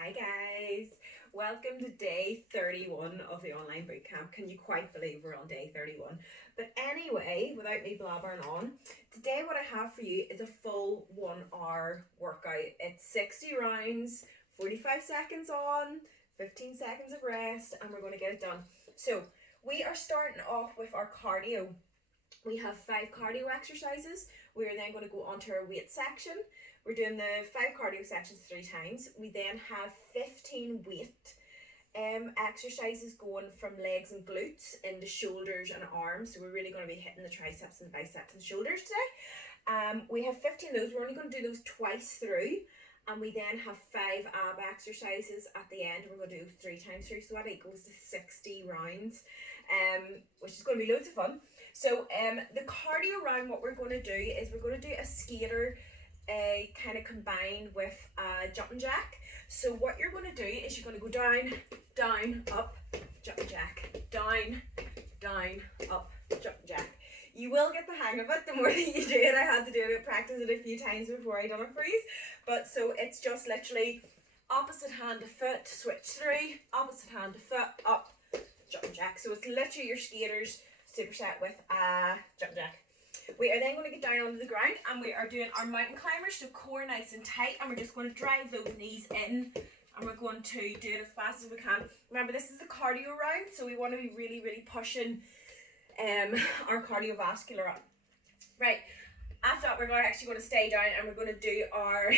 Hi guys, welcome to day 31 of the online bootcamp. Can you quite believe we're on day 31? But anyway, without me blabbering on, today what I have for you is a full 1 hour workout. It's 60 rounds, 45 seconds on, 15 seconds of rest, and we're going to get it done. So we are starting off with our cardio. We have 5 cardio exercises. We are then going to go on to our weight section. We're doing the 5 cardio sections 3 times. We then have 15 weight exercises going from legs and glutes into shoulders and arms. So we're really going to be hitting the triceps and biceps and shoulders today. We have 15 of those. We're only going to do those twice through. And we then have 5 ab exercises at the end. We're going to do 3 times through. So that equals to 60 rounds, which is going to be loads of fun. So the cardio round, what we're going to do is we're going to do a skater kind of combined with a jumping jack. So what you're going to do is you're going to go down, down, up, jumping jack, down, down, up, jumping jack. You will get the hang of it the more that you do it. I had to do it, practice it a few times before I done it for you. But so it's just literally opposite hand to foot, switch through, opposite hand to foot, up, jumping jack. So it's literally your skaters superset with a jumping jack. We are then going to get down onto the ground and we are doing our mountain climbers, so core nice and tight, and we're just going to drive those knees in and we're going to do it as fast as we can. Remember, this is the cardio round, so we want to be really, really pushing our cardiovascular up. Right, after that we're actually going to stay down and we're going to do our,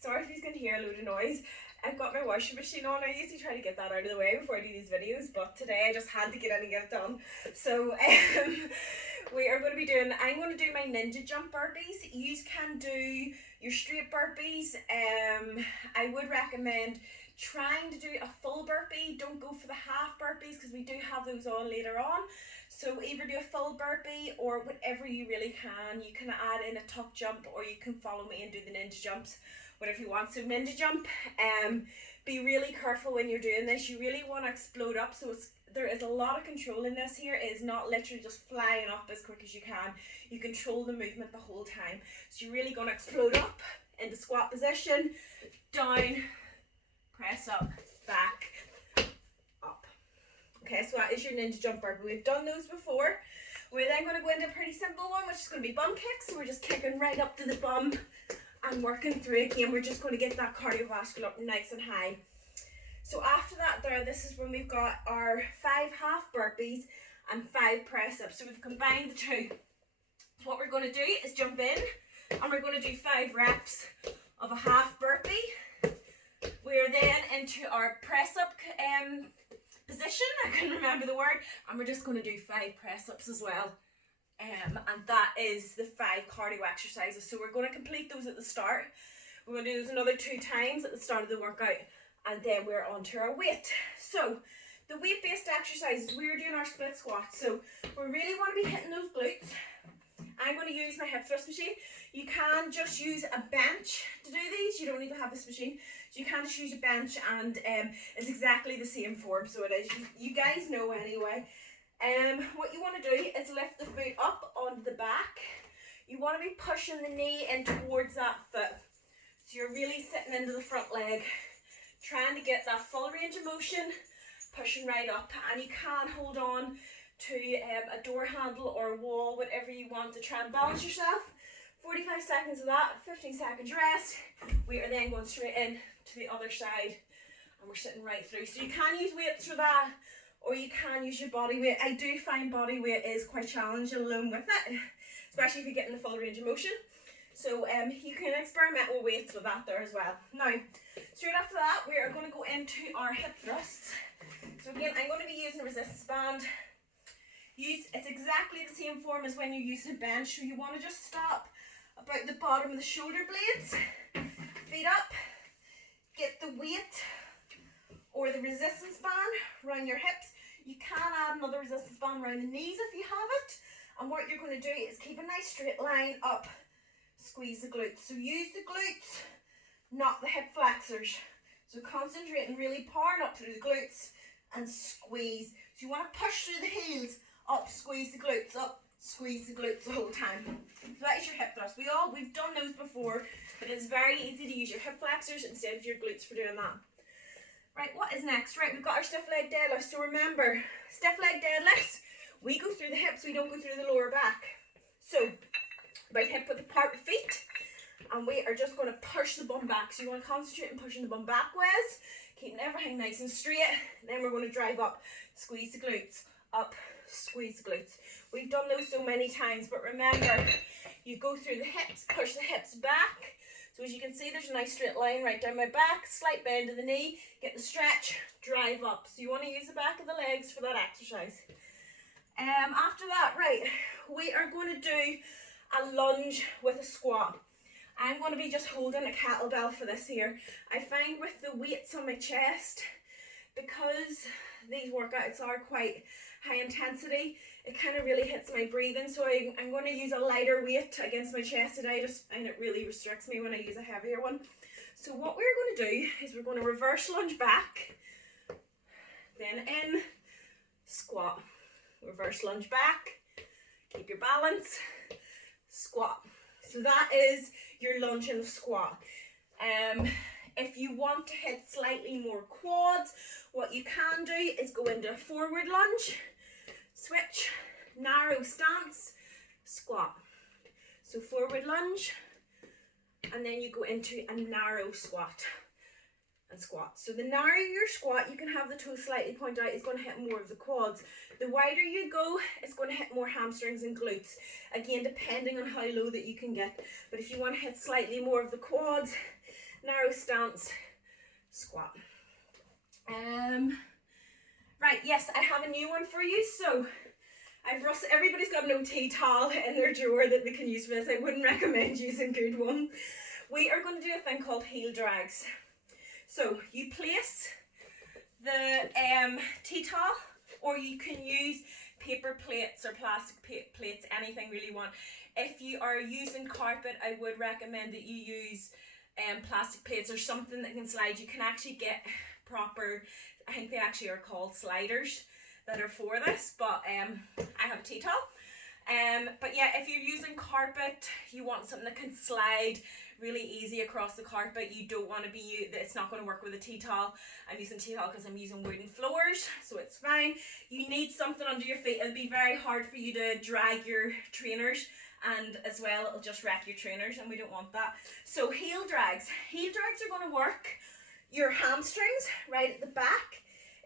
sorry if you can hear a load of noise, I've got my washing machine on. I usually try to get that out of the way before I do these videos, but today I just had to get in and get it done. So we are going to be doing, I'm going to do my ninja jump burpees. You can do your straight burpees. I would recommend trying to do a full burpee. Don't go for the half burpees because we do have those on later on. So either do a full burpee or whatever you really can. You can add in a tuck jump or you can follow me and do the ninja jumps, whatever you want. So ninja jump, be really careful when you're doing this. You really want to explode up, so there is a lot of control in this here. It is not literally just flying up as quick as you can. You control the movement the whole time. So you're really going to explode up into squat position, down, press up, back, up. Okay, so that is your ninja jump burpee. We've done those before. We're then going to go into a pretty simple one, which is going to be bum kicks. So we're just kicking right up to the bum and working through again. We're just going to get that cardiovascular up nice and high. So after that this is when we've got our 5 half burpees and 5 press ups. So we've combined the two. So what we're going to do is jump in and we're going to do 5 reps of a half burpee. We're then into our press up position. I couldn't remember the word. And we're just going to do 5 press ups as well. And that is the 5 cardio exercises. So we're going to complete those at the start. We're going to do those another 2 times at the start of the workout, and then we're on to our weight. So the weight-based exercises, we're doing our split squats. So we really want to be hitting those glutes. I'm going to use my hip thrust machine. You can just use a bench to do these. You don't need to have this machine. So you can just use a bench, and it's exactly the same form. So it is. You guys know anyway. What you want to do is lift the foot up onto the back. You want to be pushing the knee in towards that foot. So you're really sitting into the front leg, trying to get that full range of motion, pushing right up. And you can hold on to a door handle or a wall, whatever you want to try and balance yourself. 45 seconds of that, 15 seconds rest. We are then going straight in to the other side and we're sitting right through. So you can use weights for that, or you can use your body weight. I do find body weight is quite challenging alone with it, especially if you're getting the full range of motion. So you can experiment with weights with that there as well. Now, straight after that, we are going to go into our hip thrusts. So again, I'm going to be using a resistance band. It's exactly the same form as when you're using a bench. So you want to just stop about the bottom of the shoulder blades, feet up, get the weight or the resistance band around your hips. You can add another resistance band around the knees if you have it. And what you're going to do is keep a nice straight line up, squeeze the glutes. So use the glutes, not the hip flexors. So concentrate and really powering up through the glutes and squeeze. So you want to push through the heels, up, squeeze the glutes, up, squeeze the glutes the whole time. So that is your hip thrust. We've done those before, but it's very easy to use your hip flexors instead of your glutes for doing that. Right, what is next? Right, we've got our stiff leg deadlifts. So remember, stiff leg deadlifts, we go through the hips, we don't go through the lower back. So, right hip width apart with feet, and we are just going to push the bum back. So you want to concentrate on pushing the bum backwards, keeping everything nice and straight. Then we're going to drive up, squeeze the glutes, up, squeeze the glutes. We've done those so many times, but remember, you go through the hips, push the hips back. So as you can see, there's a nice straight line right down my back, slight bend of the knee, get the stretch, drive up. So you want to use the back of the legs for that exercise. After that, right, we are going to do a lunge with a squat. I'm going to be just holding a kettlebell for this here. I find with the weights on my chest, because these workouts are quite high intensity, it kind of really hits my breathing. So I'm going to use a lighter weight against my chest today. I just find it really restricts me when I use a heavier one. So what we're going to do is we're going to reverse lunge back, then in, squat, reverse lunge back, keep your balance, squat. So that is your lunge and squat. If you want to hit slightly more quads, what you can do is go into a forward lunge, switch, narrow stance, squat. So forward lunge, and then you go into a narrow squat and squat. So the narrower your squat, you can have the toes slightly pointed out, is going to hit more of the quads. The wider you go, it's going to hit more hamstrings and glutes. Again, depending on how low that you can get. But if you want to hit slightly more of the quads, narrow stance, squat. Right, yes, I have a new one for you. So everybody's got an OT towel in their drawer that they can use for this. I wouldn't recommend using good one. We are going to do a thing called heel drags. So you place the T-towel, or you can use paper plates or plastic plates, anything really you want. If you are using carpet, I would recommend that you use plastic plates or something that can slide. You can actually get proper, I think they actually are called sliders that are for this, but I have a T-towel. But yeah, if you're using carpet, you want something that can slide really easy across the carpet. You don't want to be, it's not going to work with a T-towel. I'm using T-towel because I'm using wooden floors, so it's fine. You need something under your feet. It'll be very hard for you to drag your trainers, and as well it'll just wreck your trainers, and we don't want that. So heel drags are going to work your hamstrings right at the back.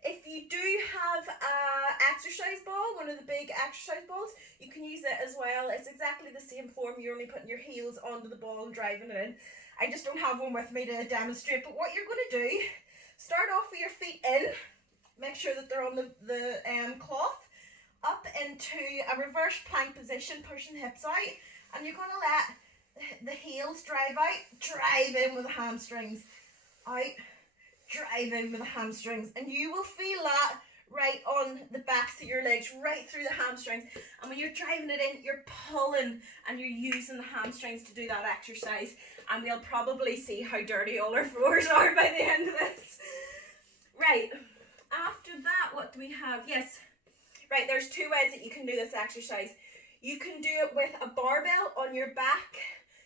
If you do have an exercise ball, one of the big exercise balls, you can use it as well. It's exactly the same form. You're only putting your heels onto the ball and driving it in. I just don't have one with me to demonstrate. But what you're going to do, start off with your feet in. Make sure that they're on the cloth. Up into a reverse plank position, pushing the hips out. And you're going to let the heels drive out. Drive in with the hamstrings. Out. Drive in with the hamstrings, and you will feel that right on the backs of your legs, right through the hamstrings. And when you're driving it in, you're pulling and you're using the hamstrings to do that exercise. And we'll probably see how dirty all our floors are by the end of this. Right, after that, what do we have? Yes, right, there's two ways that you can do this exercise. You can do it with a barbell on your back,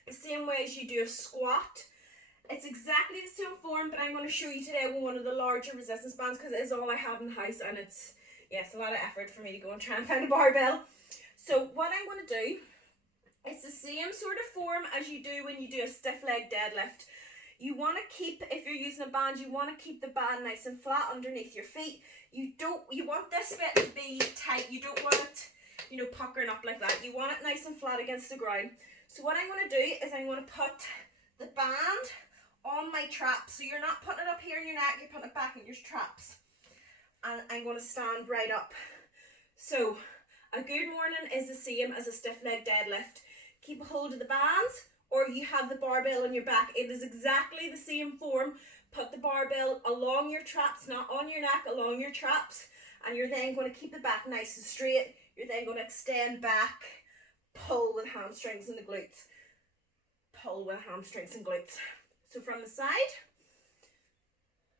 the same way as you do a squat. It's exactly the same form, but I'm going to show you today with one of the larger resistance bands because it is all I have in the house, and it's a lot of effort for me to go and try and find a barbell. So what I'm going to do, it's the same sort of form as you do when you do a stiff leg deadlift. You want to keep, if you're using a band, you want to keep the band nice and flat underneath your feet. You want this bit to be tight. You don't want it, puckering up like that. You want it nice and flat against the ground. So what I'm going to do is I'm going to put the band on my traps. So you're not putting it up here in your neck, you're putting it back in your traps. And I'm going to stand right up. So a good morning is the same as a stiff leg deadlift. Keep a hold of the bands, or you have the barbell on your back. It is exactly the same form. Put the barbell along your traps, not on your neck, along your traps. And you're then going to keep the back nice and straight. You're then going to extend back, pull with hamstrings and the glutes. Pull with hamstrings and glutes. So from the side,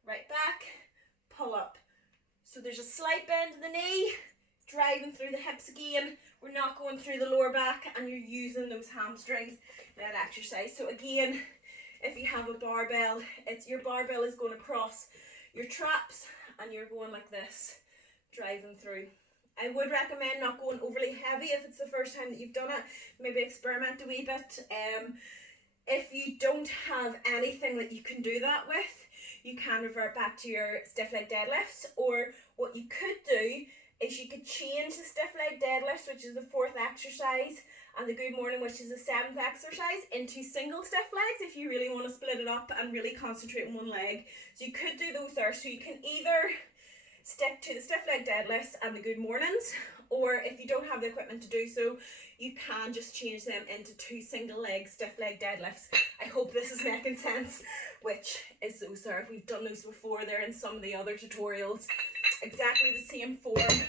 right back, pull up. So there's a slight bend in the knee, driving through the hips again. We're not going through the lower back, and you're using those hamstrings in that exercise. So again, if you have a barbell, your barbell is going across your traps, and you're going like this, driving through. I would recommend not going overly heavy if it's the first time that you've done it. Maybe experiment a wee bit. If you don't have anything that you can do that with, you can revert back to your stiff leg deadlifts, or what you could do is you could change the stiff leg deadlifts, which is the 4th exercise, and the good morning, which is the 7th exercise, into single stiff legs if you really want to split it up and really concentrate on one leg. So you could do those there. So you can either stick to the stiff leg deadlifts and the good mornings, or if you don't have the equipment to do so, you can just change them into 2 single leg stiff leg deadlifts. I hope this is making sense, which is those there. We've done those before. They're in some of the other tutorials. Exactly the same form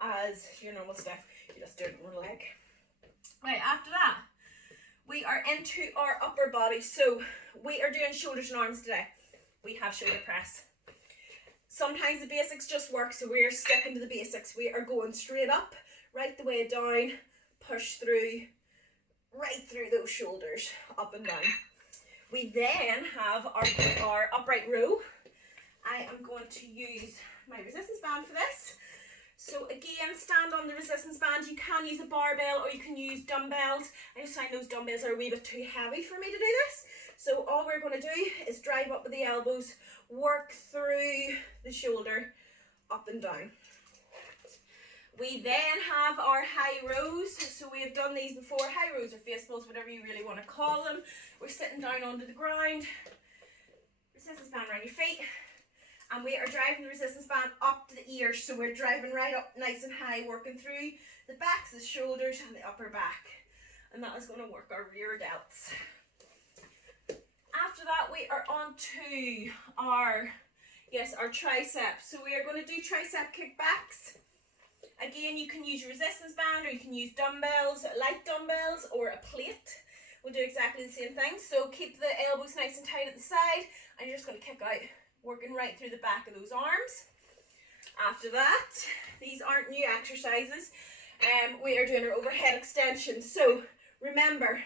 as your normal stiff. You just do it on one leg. Right, after that, we are into our upper body. So we are doing shoulders and arms today. We have shoulder press. Sometimes the basics just work, so we're sticking to the basics. We are going straight up, right the way down, push through, right through those shoulders, up and down. We then have our upright row. I am going to use my resistance band for this. So again, stand on the resistance band. You can use a barbell or you can use dumbbells. I just find those dumbbells are a wee bit too heavy for me to do this. So all we're going to do is drive up with the elbows, work through the shoulder, up and down. We then have our high rows. So we have done these before, high rows or face pulls, whatever you really want to call them. We're sitting down onto the ground, resistance band around your feet, and we are driving the resistance band up to the ears. So we're driving right up nice and high, working through the backs, the shoulders and the upper back. And that is going to work our rear delts. After that, we are on to our triceps. So we are going to do tricep kickbacks. Again, you can use your resistance band or you can use dumbbells, light dumbbells or a plate. We'll do exactly the same thing. So keep the elbows nice and tight at the side and you're just going to kick out, working right through the back of those arms. After that, these aren't new exercises. We are doing our overhead extension. So remember,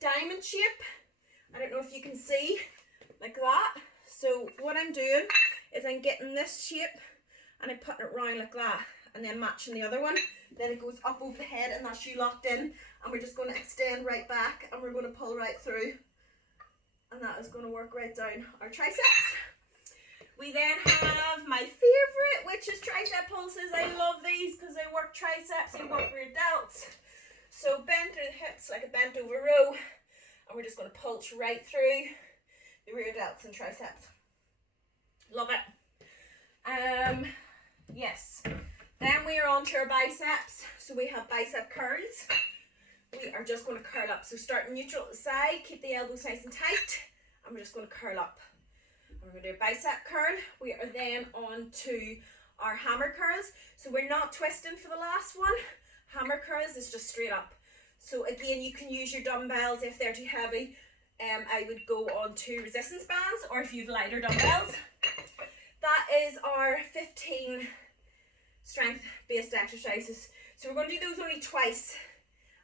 diamond shape. I don't know if you can see, like that. So what I'm doing is I'm getting this shape and I'm putting it round like that and then matching the other one. Then it goes up over the head and that's you locked in, and we're just going to extend right back and we're going to pull right through, and that is going to work right down our triceps. We then have my favorite, which is tricep pulses. I love these because they work triceps and work rear delts. So bend through the hips like a bent over row, and we're just going to pulse right through the rear delts and triceps. Love it. Yes. Then we are on to our biceps. So we have bicep curls. We are just going to curl up. So start neutral at the side, keep the elbows nice and tight, and we're just going to curl up. We're going to do a bicep curl. We are then on to our hammer curls. So we're not twisting for the last one. Hammer curls is just straight up. So again, you can use your dumbbells if they're too heavy. I would go on to resistance bands, or if you have lighter dumbbells. That is our 15 strength based exercises. So we're going to do those only twice.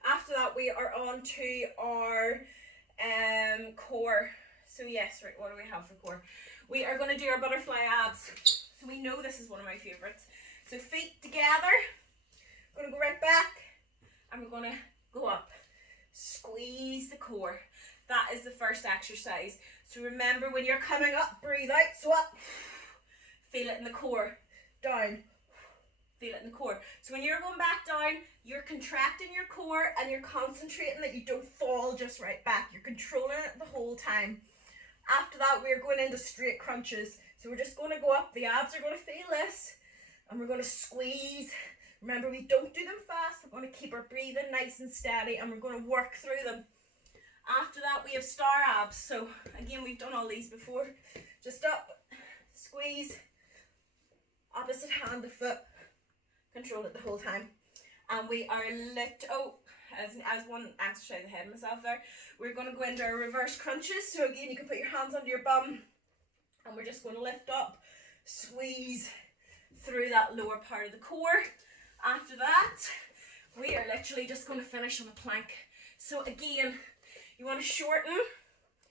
After that, we are on to our core. So yes, right, what do we have for core? We are going to do our butterfly abs. So we know this is one of my favorites. So feet together, we're going to go right back and we're going to go up. Squeeze the core. That is the first exercise. So remember, when you're coming up, breathe out, so up. Feel it in the core. Down. Feel it in the core. So when you're going back down, you're contracting your core and you're concentrating that you don't fall just right back. You're controlling it the whole time. After that, we're going into straight crunches. So we're just going to go up. The abs are going to feel this. And we're going to squeeze. Remember, we don't do them fast. We're going to keep our breathing nice and steady, and we're going to work through them. After that, we have star abs. So again, we've done all these before. Just up, squeeze, opposite hand to foot. Control it the whole time. And we are as one exercise ahead of myself there, we're going to go into our reverse crunches. So again, you can put your hands under your bum and we're just going to lift up, squeeze through that lower part of the core. After that, we are literally just going to finish on a plank. So again, you want to shorten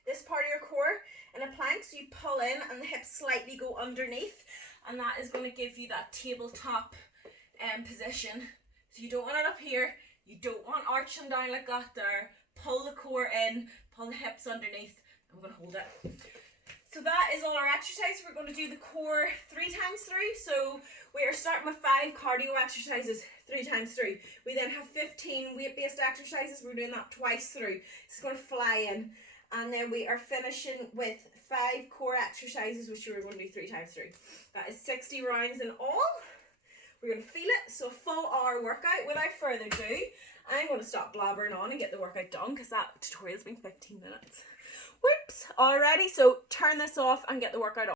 this part of your core in a plank. So you pull in and the hips slightly go underneath, and that is going to give you that tabletop position. So you don't want it up here, you don't want arching down like that there. Pull the core in, pull the hips underneath, and we're going to hold it. So that is all our exercise. We're going to do the core 3 times through. So we are starting with 5 cardio exercises 3 times through. We then have 15 weight-based exercises. We're doing that twice through. It's going to fly in. And then we are finishing with 5 core exercises, which we're going to do 3 times through. That is 60 rounds in all. We're going to feel it. So a full hour workout. Without further ado, I'm going to stop blabbering on and get the workout done, because that tutorial's been 15 minutes. Whoops. Alrighty, so turn this off and get the workout on.